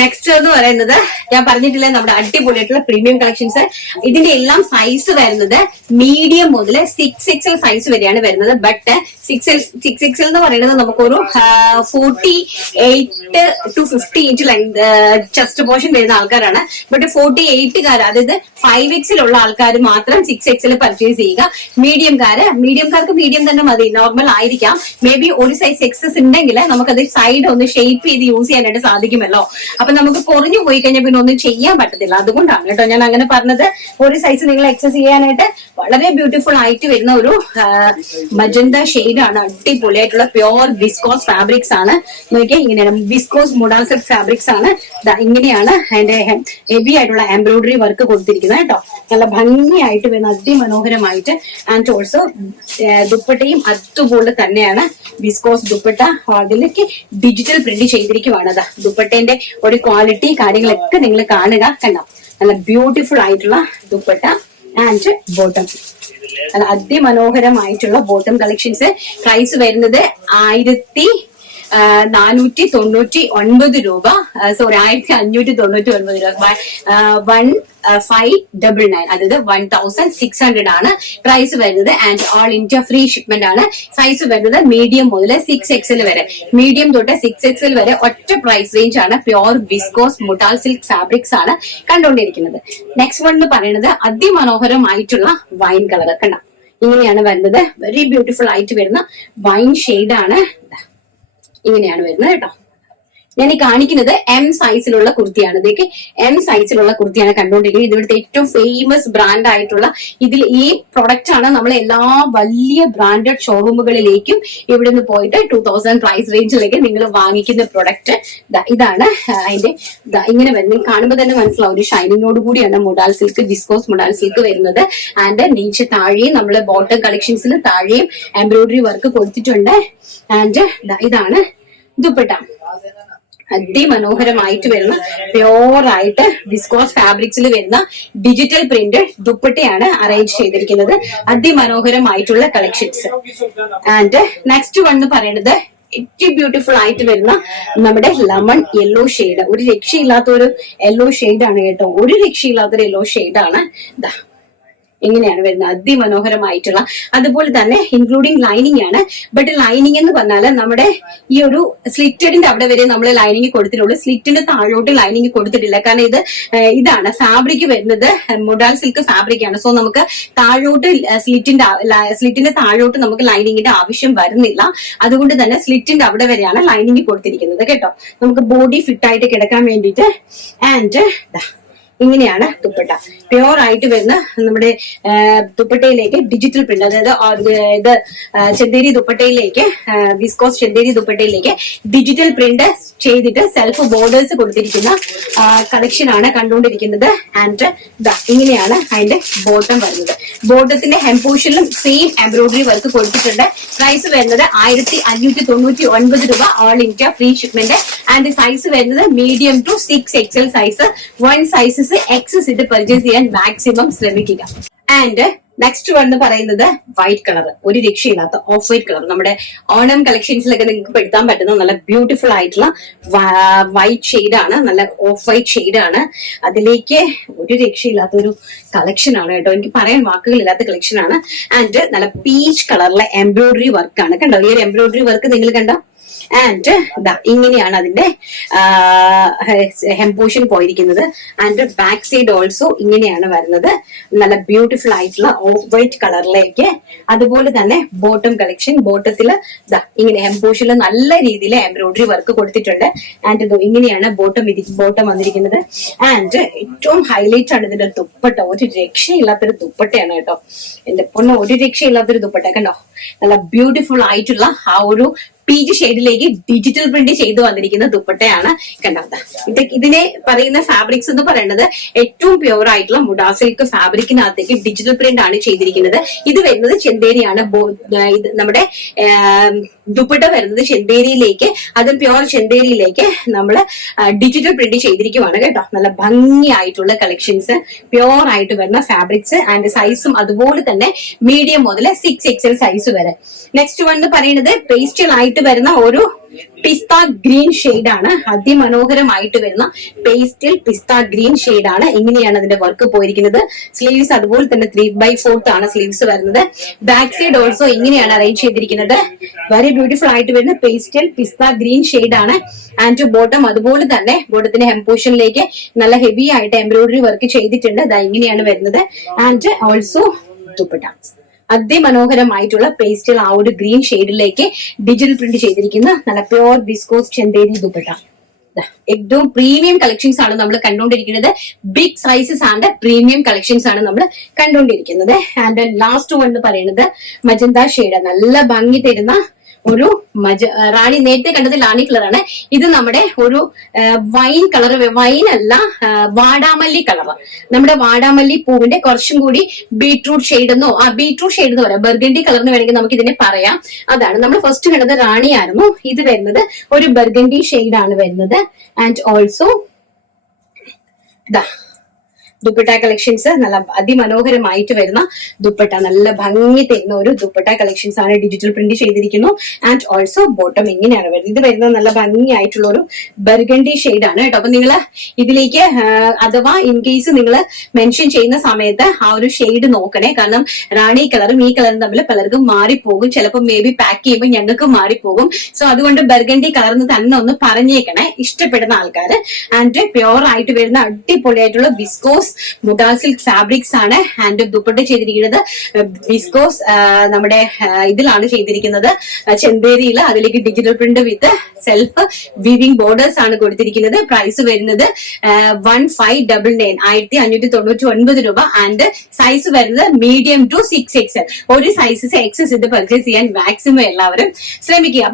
Next എന്ന് പറയുന്നത് ഞാൻ പറഞ്ഞിട്ടില്ല, നമ്മുടെ അടിപൊളിയായിട്ടുള്ള പ്രീമിയം കളക്ഷൻസ്. ഇതിന്റെ എല്ലാം സൈസ് വരുന്നത് മീഡിയം മുതൽ 6XL സൈസ് വരെയാണ് വരുന്നത്. ബട്ട് 6XL എന്ന് പറയുന്നത് നമുക്കൊരു 48 to 50 ഇഞ്ച് ചെസ്റ്റ് പോർഷൻ വരുന്ന ആൾക്കാരാണ്. ബട്ട് 48കാർ, അതായത് 5XL ഉള്ള ആൾക്കാർ മാത്രം 6XL പർച്ചേസ് ചെയ്യുക. മീഡിയംകാർക്ക് മീഡിയം തന്നെ മതി, നോർമൽ ആയിരിക്കാം. മേ ബി ഒരു സൈസ് എക്സസ് ഉണ്ടെങ്കിൽ നമുക്കത് സൈഡ് ഒന്ന് ഷേപ്പ് ചെയ്ത് യൂസ് ചെയ്യാനായിട്ട് സാധിക്കുമല്ലോ. അപ്പൊ നമുക്ക് കുറഞ്ഞു പോയി കഴിഞ്ഞാൽ പിന്നെ ഒന്നും ചെയ്യാൻ പറ്റത്തില്ല. അതുകൊണ്ടാണ് കേട്ടോ ഞാൻ അങ്ങനെ പറഞ്ഞത്. ഒരു സൈസ് നിങ്ങൾ എക്സസ് ചെയ്യാനായിട്ട് വളരെ ബ്യൂട്ടിഫുൾ ആയിട്ട് വരുന്ന ഒരു മജന്ത ഷെയ്ഡാണ്. അടിപൊളിയായിട്ടുള്ള പ്യോർ വിസ്കോസ് ഫാബ്രിക്സ് ആണ്. നോക്കിയാൽ ഇങ്ങനെയാണ് വിസ്കോസ് മുഡാസിക് ഫാബ്രിക്സ് ആണ്. ഇങ്ങനെയാണ് അതിന്റെ ഹെവി ആയിട്ടുള്ള എംബ്രോയിഡറി വർക്ക് കൊടുത്തിരിക്കുന്നത് കേട്ടോ. നല്ല ഭംഗിയായിട്ട് വരുന്ന അതിമനോഹരമായിട്ട്. ആൻഡ് ഓൾസോ ദുപ്പട്ടയും അതുപോലെ തന്നെയാണ് വിസ്കോസ് ദുപ്പട്ട. അതിലേക്ക് ഡിജിറ്റൽ പ്രിന്റ് ചെയ്തിരിക്കുവാണ്. അതാ ദുപ്പട്ടേന്റെ ഒരു ക്വാളിറ്റി കാര്യങ്ങളൊക്കെ നിങ്ങൾ കാണുക. കണ്ടോ, നല്ല ബ്യൂട്ടിഫുൾ ആയിട്ടുള്ള ദുപ്പട്ട ആൻഡ് ബോട്ടം. നല്ല അതിമനോഹരമായിട്ടുള്ള ബോട്ടം കളക്ഷൻസ്. പ്രൈസ് വരുന്നത് 1499 രൂപ. സോറി, 1599 രൂപ. 1599, അതായത് 1600 ആണ് പ്രൈസ് വരുന്നത്. And all India free shipment ആണ്. സൈസ് വരുന്നത് മീഡിയം മുതൽ 6XL വരെ, മീഡിയം തൊട്ട് 6XL വരെ ഒറ്റ പ്രൈസ് റേഞ്ച് ആണ്. പ്യോർ വിസ്കോസ് മുട്ടാൽ സിൽക്ക് ഫാബ്രിക്സ് ആണ് കണ്ടുകൊണ്ടിരിക്കുന്നത്. നെക്സ്റ്റ് വൺ എന്ന് പറയുന്നത് അതിമനോഹരമായിട്ടുള്ള വൈൻ കളർ. കണ്ട, ഇങ്ങനെയാണ് വരുന്നത്. വെരി ബ്യൂട്ടിഫുൾ ആയിട്ട് വരുന്ന വൈൻ ഷെയ്ഡ് ആണ്. ഇങ്ങനെയാണ് വരുന്നത് കേട്ടോ. ഞാൻ ഈ കാണിക്കുന്നത് M സൈസിലുള്ള കുർത്തിയാണ്. ഇതൊക്കെ M സൈസിലുള്ള കുർത്തിയാണ് കണ്ടുകൊണ്ടിരിക്കുന്നത്. ഇത് ഇവിടുത്തെ ഏറ്റവും ഫേമസ് ബ്രാൻഡ് ആയിട്ടുള്ള ഈ പ്രൊഡക്റ്റ് ആണ് നമ്മൾ എല്ലാ വലിയ ബ്രാൻഡഡ് ഷോറൂമുകളിലേക്കും ഇവിടുന്ന് പോയിട്ട് 2000 പ്രൈസ് റേഞ്ചിലേക്ക് നിങ്ങൾ വാങ്ങിക്കുന്ന പ്രൊഡക്റ്റ്. ഇതാണ് അതിന്റെ ഇങ്ങനെ വരുന്നത്. കാണുമ്പോൾ തന്നെ മനസ്സിലാവും ഒരു ഷൈനിങ്ങോട് കൂടിയാണ് മുഡാൽ സിൽക്ക്, വിസ്കോസ് മുഡാൽ സിൽക്ക് വരുന്നത്. ആൻഡ് നീച്ച താഴെയും നമ്മൾ ബോട്ടം കളക്ഷൻസിൽ താഴെയും എംബ്രോയിഡറി വർക്ക് കൊടുത്തിട്ടുണ്ട്. ആൻഡ് ഇതാണ് ദുപ്പട്ട. അതിമനോഹരമായിട്ട് വരുന്ന പ്യോർ ആയിട്ട് വിസ്കോസ് ഫാബ്രിക്സിൽ വരുന്ന ഡിജിറ്റൽ പ്രിന്റ് ദുപ്പട്ടയാണ് അറേഞ്ച് ചെയ്തിരിക്കുന്നത്. അതിമനോഹരമായിട്ടുള്ള കളക്ഷൻസ്. ആൻഡ് നെക്സ്റ്റ് വൺ എന്ന് പറയുന്നത് ഏറ്റവും ബ്യൂട്ടിഫുൾ ആയിട്ട് വരുന്ന നമ്മുടെ ലെമൺ യെല്ലോ ഷെയ്ഡ്. ഒരു രക്ഷയില്ലാത്തൊരു യെല്ലോ ഷെയ്ഡ് ആണ് കേട്ടോ. ഒരു രക്ഷയില്ലാത്തൊരു യെല്ലോ ഷെയ്ഡ് ആണ്. ഇങ്ങനെയാണ് വരുന്നത്. അതിമനോഹരമായിട്ടുള്ള, അതുപോലെ തന്നെ ഇൻക്ലൂഡിങ് ലൈനിങ് ആണ്. ബട്ട് ലൈനിങ് എന്ന് പറഞ്ഞാൽ നമ്മുടെ ഈ ഒരു സ്ലിറ്റഡിന്റെ അവിടെ വരെ നമ്മൾ ലൈനിങ് കൊടുത്തിട്ടുള്ളൂ. സ്ലിറ്റിന്റെ താഴോട്ട് ലൈനിങ് കൊടുത്തിട്ടില്ല. കാരണം ഇതാണ് ഫാബ്രിക് വരുന്നത് മുഡാൽ സിൽക്ക് ഫാബ്രിക് ആണ്. സോ നമുക്ക് താഴോട്ട് സ്ലിറ്റിന്റെ താഴോട്ട് നമുക്ക് ലൈനിങ്ങിന്റെ ആവശ്യം വരുന്നില്ല. അതുകൊണ്ട് തന്നെ സ്ലിറ്റിന്റെ അവിടെ വരെയാണ് ലൈനിങ് കൊടുത്തിരിക്കുന്നത് കേട്ടോ. നമുക്ക് ബോഡി ഫിറ്റ് ആയിട്ട് കിടക്കാൻ വേണ്ടിയിട്ട്. ആൻഡ് ഇങ്ങനെയാണ് ദുപ്പട്ട. പ്യോർ ആയിട്ട് വരുന്ന നമ്മുടെ ദുപ്പട്ടയിലേക്ക് ഡിജിറ്റൽ പ്രിന്റ്, അതായത് ഇത് ചെന്തേരി ദുപ്പട്ടയിലേക്ക്, വിസ്കോസ് ചെന്തേരി ദുപ്പട്ടയിലേക്ക് ഡിജിറ്റൽ പ്രിന്റ് ചെയ്തിട്ട് സെൽഫ് ബോർഡേഴ്സ് കൊടുത്തിരിക്കുന്ന കളക്ഷൻ ആണ് കണ്ടുകൊണ്ടിരിക്കുന്നത്. ആൻഡ് ഇങ്ങനെയാണ് അതിന്റെ ബോട്ടം വരുന്നത്. ബോട്ടത്തിന്റെ ഹെം പോർഷനിലും സെയിം എംബ്രോയിഡറി വർക്ക് കൊടുത്തിട്ടുണ്ട്. പ്രൈസ് വരുന്നത് 1599 രൂപ. All India free shipment. And size വരുന്നത് medium to 6XL size. 1 sizes എക്സസ് ഇത് പർച്ചേസ് ചെയ്യാൻ മാക്സിമം ശ്രമിക്കുക. ആൻഡ് നെക്സ്റ്റ് വൺ എന്ന് പറയുന്നത് വൈറ്റ് കളർ. ഒരു രക്ഷയില്ലാത്ത ഓഫ് വൈറ്റ് കളർ. നമ്മുടെ ഓണം കളക്ഷൻസിലൊക്കെ നിങ്ങൾക്ക് പെടുത്താൻ പറ്റുന്ന നല്ല ബ്യൂട്ടിഫുൾ ആയിട്ടുള്ള വൈറ്റ് ഷെയ്ഡ് ആണ്. നല്ല ഓഫ് വൈറ്റ് ഷെയ്ഡ് ആണ്. അതിലേക്ക് ഒരു രക്ഷയില്ലാത്ത ഒരു കളക്ഷൻ ആണ് കേട്ടോ. എനിക്ക് പറയാൻ വാക്കുകളില്ലാത്ത കളക്ഷൻ ആണ്. ആൻഡ് നല്ല പീച്ച് കളറിലെ എംബ്രോയിഡറി വർക്ക് ആണ്. കണ്ടോ, ഈ ഒരു എംബ്രോയിഡറി വർക്ക് നിങ്ങൾ കണ്ടോ. ആൻഡ് ഇങ്ങനെയാണ് അതിന്റെ ഹെം പോർഷൻ പോയിരിക്കുന്നത്. ആൻഡ് ബാക്ക് സൈഡ് ഓൾസോ ഇങ്ങനെയാണ് വരുന്നത്. നല്ല ബ്യൂട്ടിഫുൾ ആയിട്ടുള്ള ഓഫ് വൈറ്റ് കളറിലേക്ക്. അതുപോലെ തന്നെ ബോട്ടം കളക്ഷൻ. ബോട്ടത്തില് ഇങ്ങനെ ഹെം പോർഷനിൽ നല്ല രീതിയിൽ എംബ്രോയിഡറി വർക്ക് കൊടുത്തിട്ടുണ്ട്. ആൻഡ് ഇങ്ങനെയാണ് ബോട്ടം വന്നിരിക്കുന്നത്. ആൻഡ് ഏറ്റവും ഹൈലൈറ്റ് ആണ് ഇതിന്റെ ദുപ്പട്ട. ഒരു രക്ഷയില്ലാത്തൊരു ദുപ്പട്ടയാണ് കേട്ടോ. എന്റെ പൊണ്ണ, ഒരു രക്ഷയില്ലാത്തൊരു ദുപ്പട്ട. കണ്ടോ, നല്ല ബ്യൂട്ടിഫുൾ ആയിട്ടുള്ള ആ ഒരു പീച്ച് ഷെയ്ഡിലേക്ക് ഡിജിറ്റൽ പ്രിന്റ് ചെയ്ത് വന്നിരിക്കുന്ന ദുപ്പട്ടയാണ്. കണ്ടോ, ഇതിനെ പറയുന്ന ഫാബ്രിക്സ് എന്ന് പറയുന്നത് ഏറ്റവും പ്യൂർ ആയിട്ടുള്ള മുഡാ സിൽക്ക് ഫാബ്രിക്കിനകത്തേക്ക് ഡിജിറ്റൽ പ്രിന്റ് ആണ് ചെയ്തിരിക്കുന്നത്. ഇത് വരുന്നത് ചെന്തേരിയാണ്. ഇത് നമ്മുടെ ദുപ്പട്ട വരുന്നത് ചെന്തേരിയിലേക്ക്, അതും പ്യോർ ചെന്തേരിയിലേക്ക് നമ്മൾ ഡിജിറ്റൽ പ്രിന്റ് ചെയ്തിരിക്കുവാണ് കേട്ടോ. നല്ല ഭംഗിയായിട്ടുള്ള കളക്ഷൻസ്, പ്യോർ ആയിട്ട് വരുന്ന ഫാബ്രിക്സ്. ആൻഡ് സൈസും അതുപോലെ തന്നെ മീഡിയം മുതൽ 6XL സൈസ് വരെ. നെക്സ്റ്റ് വൺ എന്ന് പറയുന്നത് പേസ്റ്റൽ ആയിട്ട് വരുന്ന ഒരു പിസ്ത ഗ്രീൻ ഷെയ്ഡ് ആണ്, അതിമനോഹരമായിട്ട് വരുന്ന പേസ്റ്റൽ പിസ്ത ഗ്രീൻ ഷെയ്ഡ് ആണ്. ഇങ്ങനെയാണ് അതിന്റെ വർക്ക് പോയിരിക്കുന്നത്. സ്ലീവ്സ് അതുപോലെ തന്നെ 3/4 ആണ് സ്ലീവ്സ് വരുന്നത്. ബാക്ക് സൈഡ് ഓൾസോ ഇങ്ങനെയാണ് അറേഞ്ച് ചെയ്തിരിക്കുന്നത്. വെരി ബ്യൂട്ടിഫുൾ ആയിട്ട് വരുന്ന പേസ്റ്റൽ പിസ്ത ഗ്രീൻ ഷെയ്ഡ് ആണ്. ആൻഡ് ബോട്ടം അതുപോലെ തന്നെ ബോട്ടത്തിന്റെ ഹെം പോർഷനിലേക്ക് നല്ല ഹെവി ആയിട്ട് എംബ്രോയിഡറി വർക്ക് ചെയ്തിട്ടുണ്ട്. ഇതാ ഇങ്ങനെയാണ് വരുന്നത്. ആൻഡ് ഓൾസോ ദുപ്പട്ട അതിമനോഹരമായിട്ടുള്ള പേസ്റ്റൽ ആ ഒരു ഗ്രീൻ ഷെയ്ഡിലേക്ക് ഡിജിറ്റൽ പ്രിന്റ് ചെയ്തിരിക്കുന്ന നല്ല പ്യോർ വിസ്കോസ് ചന്തേരി ദുപ്പട്ട. ഏറ്റവും പ്രീമിയം കളക്ഷൻസ് ആണ് നമ്മൾ കണ്ടുകൊണ്ടിരിക്കുന്നത്. Big sizes and premium collections ആണ് നമ്മൾ കണ്ടുകൊണ്ടിരിക്കുന്നത്. ആൻഡ് ലാസ്റ്റ് വൺ എന്ന് പറയുന്നത് മജന്ത ഷെയ്ഡ്, നല്ല ഭംഗി തരുന്ന ഒരു റാണി. നേരത്തെ കണ്ടത് റാണി കളറാണ്. ഇത് നമ്മുടെ ഒരു വൈൻ കളർ, വൈൻ അല്ല വാടാമല്ലി കളർ. നമ്മുടെ വാടാമല്ലി പൂവിന്റെ കുറച്ചും കൂടി ബീട്രൂട്ട് ഷെയ്ഡ് എന്നോ ബീട്രൂട്ട് ഷെയ്ഡ് എന്ന് പറയാം, ബർഗണ്ടി കളർ എന്ന് വേണമെങ്കിൽ നമുക്ക് ഇതിനെ പറയാം. അതാണ് നമ്മൾ ഫസ്റ്റ് കണ്ടത് റാണി ആയിരുന്നു. ഇത് വരുന്നത് ഒരു ബർഗണ്ടി ഷെയ്ഡ് ആണ് വരുന്നത്. ആൻഡ് ഓൾസോ ദുപ്പട്ട കളക്ഷൻസ് നല്ല അതിമനോഹരമായിട്ട് വരുന്ന ദുപ്പട്ട, നല്ല ഭംഗി തരുന്ന ഒരു ദുപ്പട്ട കളക്ഷൻസ് ആണ് ഡിജിറ്റൽ പ്രിന്റ് ചെയ്തിരിക്കുന്നു. ആൻഡ് ഓൾസോ ബോട്ടം ഇങ്ങനെയാണ് വരുന്നത്. ഇത് വരുന്നത് നല്ല ഭംഗിയായിട്ടുള്ള ഒരു ബർഗണ്ടി ഷെയ്ഡ് ആണ് കേട്ടോ. അപ്പൊ നിങ്ങൾ ഇതിലേക്ക് അഥവാ ഇൻ കേസ് നിങ്ങൾ മെൻഷൻ ചെയ്യുന്ന സമയത്ത് ആ ഒരു ഷെയ്ഡ് നോക്കണേ. കാരണം റാണി കളറും ഈ കളറും തമ്മിൽ പലർക്കും മാറിപ്പോകും. ചിലപ്പോൾ മേ ബി പാക്ക് ചെയ്യുമ്പോൾ ഞങ്ങൾക്ക് മാറിപ്പോകും. സോ അതുകൊണ്ട് ബർഗണ്ടി കളർന്ന് തന്നെ ഒന്ന് പറഞ്ഞേക്കണേ ഇഷ്ടപ്പെടുന്ന ആൾക്കാർ. ആൻഡ് പ്യോർ ആയിട്ട് വരുന്ന അടിപൊളിയായിട്ടുള്ള വിസ്കോസ് മുഡാ സിൽക്ക് ഫാബ്രിക്സ് ആണ്. ആൻഡ് ദുപ്പട്ട ചെയ്തിരിക്കുന്നത് വിസ്കോസ് നമ്മുടെ ഇതിലാണ് ചെയ്തിരിക്കുന്നത്, ചെന്തേരിയിൽ. അതിലേക്ക് ഡിജിറ്റൽ പ്രിന്റ് വിത്ത് സെൽഫ് വീവിംഗ് ബോർഡേഴ്സ് ആണ് കൊടുത്തിരിക്കുന്നത്. പ്രൈസ് വരുന്നത് 1599 1599 രൂപ. ആൻഡ് സൈസ് വരുന്നത് മീഡിയം ടു 6XL. ഒരു സൈസസ് എക്സസ് ഇത് പർച്ചേസ് ചെയ്യാൻ മാക്സിമം എല്ലാവരും ശ്രമിക്കുക.